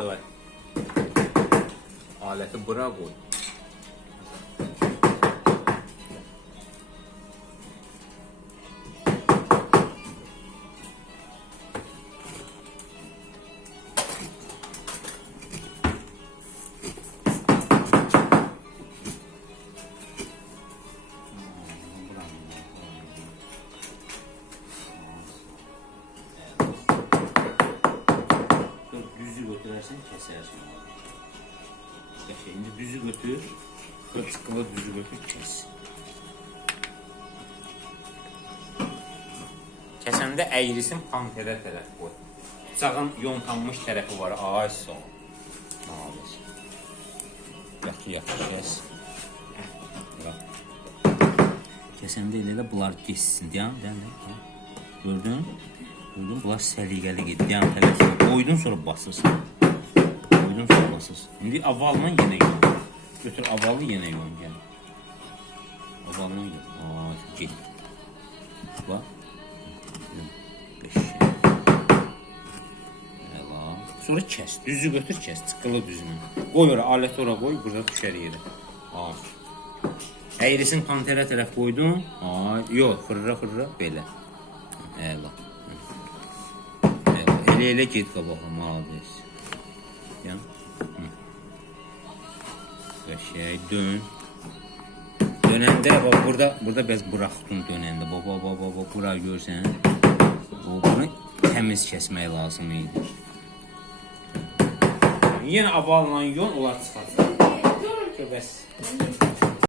Davay. Aleti bura koy. Düzü götürersen kesersin. Şimdi düzü götür. Sıkıla düzü götür kes. Kəsəndə əyrisin panterə tərəf qoy. Bıçağın yontanmış tərəfi var. Ay sağ ol. Ağabey. Yaxşı kes. Kəsəndə elə də bunlar geçsin. Gördün? Bunlar səliqəli gedir. Qoydun sonra basırsın. İndi avalla yenə yoğun. Götür avalı yenə yoğun gəl. Avalla yoğun. Gel. Bak. 5. Sonra kes. Düzü götür kes. Çıqqılı düzünü. Qoy ora. Aləti ora qoy. Burada düşər yerə. Əyrisin panterə tərəf qoydun. Yox. Fırra. Belə. Əla. Elə get qabağa. Malades. Yan. Şey dön. Dönəndə bax burada bəz buraxdın dönəndə. Baba bura görsən. Bunu təmiz kəsmək lazım idi. Yenə avalla yon olar çıxacaq. Görür ki bəs.